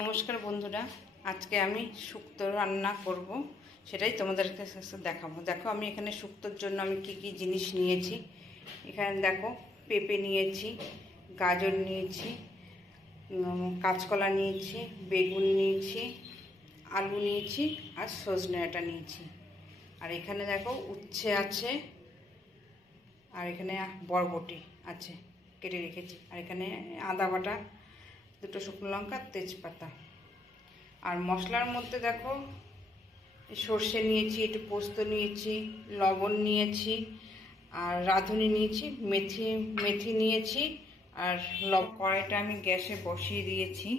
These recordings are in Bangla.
নমস্কার বন্ধুরা, আজকে আমি শুক্তো রান্না করব, সেটাই তোমাদেরকে দেখাবো। দেখো আমি এখানে শুক্তোর জন্য আমি কি কি জিনিস নিয়েছি। এখানে দেখো পেঁপে নিয়েছি, গাজর নিয়েছি, কাঁচকলা নিয়েছি, বেগুন নিয়েছি, আলু নিয়েছি আর সজনে ডাঁটা নিয়েছি। আর এখানে দেখো উচ্ছে আছে, আর এখানে বরবটি আছে কেটে রেখেছি। আর এখানে আদা বাটা, দুটো শুকনো লঙ্কা, তেজপাতা। আর মশলার মধ্যে দেখো সর্ষে নিয়েছি, একটু পোস্ত নিয়েছি, লবণ নিয়েছি, আর রাঁধুনি নিয়েছি, মেথি নিয়েছি। আর কড়াইটা আমি গ্যাসে বসিয়ে দিয়েছি।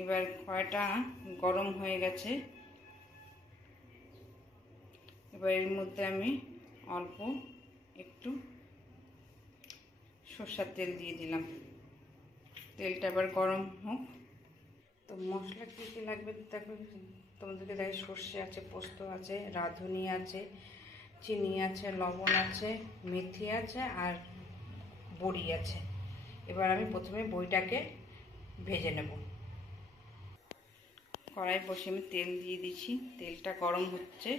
এবার কড়াইটা গরম হয়ে গেছে। এবার এর মধ্যে আমি অল্প একটু সরষের তেল দিয়ে দিলাম। তেলটা এবার গরম হোক। তো মশলা কী কী লাগবে দেখো, তোমাদেরকে দেখো সর্ষে আছে, পোস্ত আছে, রাঁধুনি আছে, চিনি আছে, লবণ আছে, মেথি আছে আর বড়ি আছে। এবার আমি প্রথমে বড়িটাকে ভেজে নেব। কড়াই বসে আমি তেল দিয়ে দিচ্ছি, তেলটা গরম হচ্ছে।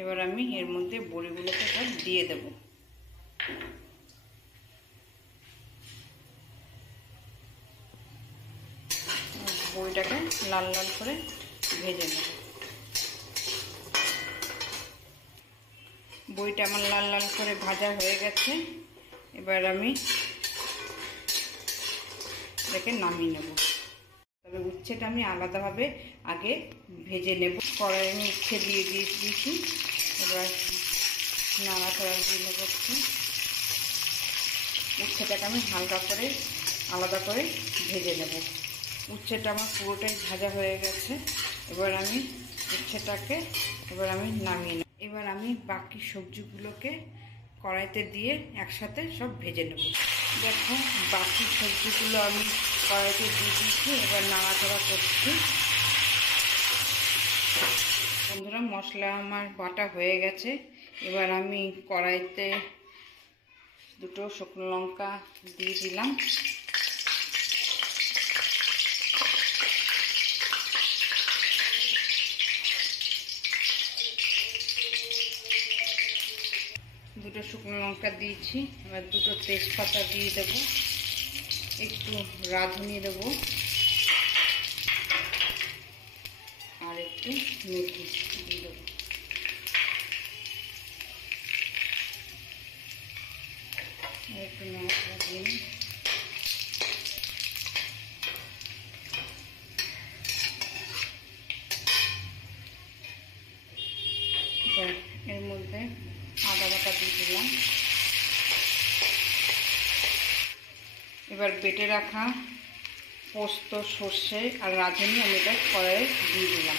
এবার আমি এর মধ্যে বড়িগুলোকে সব দিয়ে দেব। বড়িটাকে লাল লাল করে ভেজে নেব। বড়িটা আমার লাল লাল করে ভাজা হয়ে গেছে। এবার আমি এটাকে নামিয়ে নেব। তবে উচ্ছেটা আমি আলাদাভাবে আগে ভেজে নেব। কড়াই আমি উচ্ছে দিয়ে দিয়েছি। এবার নাড়াচাড়া দিয়ে নেব। উচ্ছেটাকে আমি হালকা করে আলাদা করে ভেজে নেব। উচ্ছেটা আমার পুরোটাই ভাজা হয়ে গেছে। এবার আমি উচ্ছেটাকে নামিয়ে নেব। এবার আমি বাকি সবজিগুলোকে কড়াইতে দিয়ে একসাথে সব ভেজে নেব। দেখো বাকি সবজিগুলো আমি কড়াইতে দিয়ে দিচ্ছি। এবার নাড়াচাড়া করছি। বন্ধুরা, মশলা আমার বাটা হয়ে গেছে। এবার আমি কড়াইতে দুটো শুকনো লঙ্কা দিয়ে দিলাম। দুটো শুকনো লঙ্কা দিয়েছি। এবার দুটো তেজপাতা দিয়ে দেবো, একটু রাঁধুনি দেবো আর একটু মেথি দিয়ে দেবো। একটু নাড়াচাড়া দিয়ে এর মধ্যে আদা বাটা দিয়ে দিলাম। এবার বেটে রাখা পোস্ত, সর্ষে আর রাঁধুনি আমি এটা কড়াইয়ে দিয়ে দিলাম।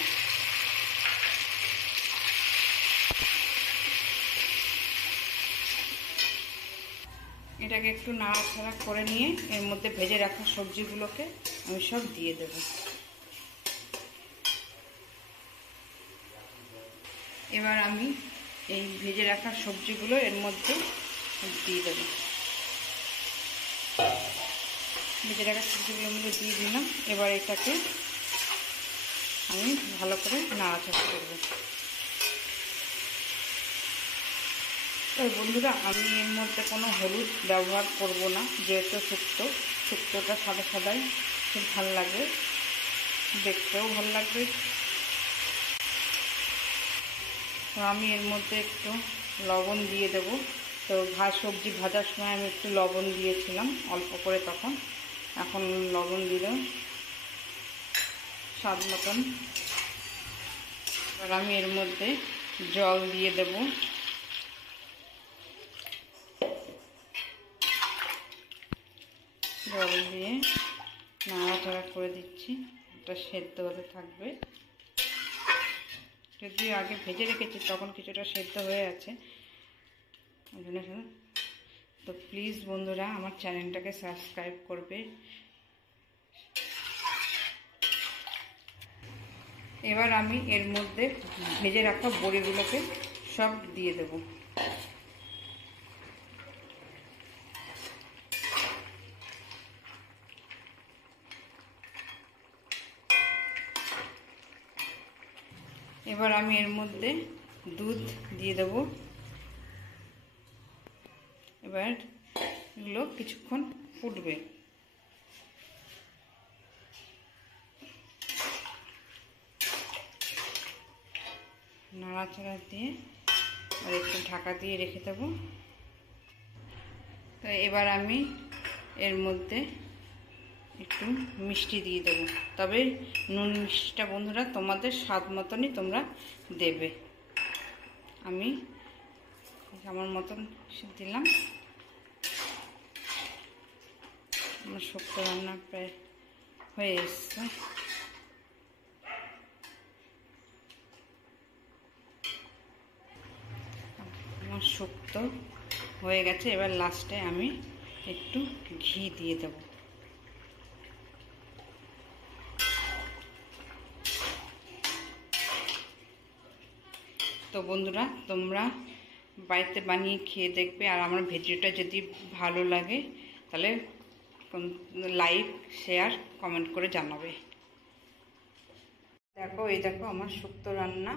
এটাকে একটু নাড়াচাড়া করে নিয়ে এর মধ্যে ভেজে রাখা সবজিগুলোকে আমি সব দিয়ে দেব। এবার আমি এই ভেজে রাখা সবজিগুলো এর মধ্যে দিয়ে দেব। ভেজে রাখা সবজিগুলোর মধ্যে দিয়ে দিলাম। এবার এটাকে আমি ভালো করে নাড়াচাড়া করব। বন্ধুরা, আমি এর মধ্যে কোনো হলুদ ব্যবহার করব না, যেহেতু শুক্তোটা সাদা সাদাই খুব ভালো লাগবে, দেখতেও ভালো লাগবে। তো আমি এর মধ্যে একটু লবণ দিয়ে দেব। তো সবজি ভাজার সময় আমি একটু লবণ দিয়েছিলাম অল্প করে, তখন এখন লবণ দিলাম স্বাদ মতন। এবার আমি এর মধ্যে জল দিয়ে দেব। জল দিয়ে নাড়াচাড়া করে দিচ্ছি। এটা সেদ্ধ হতে থাকবে। যদি আগে ভেজে রেখেছি তখন কিছুটা সেদ্ধ হয়ে আছে। তো প্লিজ বন্ধুরা, আমার চ্যানেলটাকে সাবস্ক্রাইব করবে। এবার আমি এর মধ্যে ভেজে রাখা বড়িগুলোকে সব দিয়ে দেব। এবার আমি এর মধ্যে দুধ দিয়ে দেবো। এবার এগুলো কিছুক্ষণ ফুটবে। নাড়াচাড়া দিয়ে আর একটু ঢাকা দিয়ে রেখে দেবো। তো এবার আমি এর মধ্যে একটু মিষ্টি দিয়ে দেবো, তবে নুন মিষ্টিটা বন্ধুরা তোমাদের স্বাদ মতনই তোমরা দেবে। আমি আমার মতন দিলাম। আমার শুক্তো রান্না প্রায় হয়ে এসছে। আমার শুক্তো হয়ে গেছে। এবার লাস্টে আমি একটু ঘি দিয়ে দেব। তো বন্ধুরা তোমরা বাড়িতে বানিয়ে খেয়ে দেখবে। আর আমার ভিডিওটা যদি ভালো লাগে তাহলে লাইক, শেয়ার, কমেন্ট করে জানাবে। দেখো এই দেখো আমার শুক্তো রান্না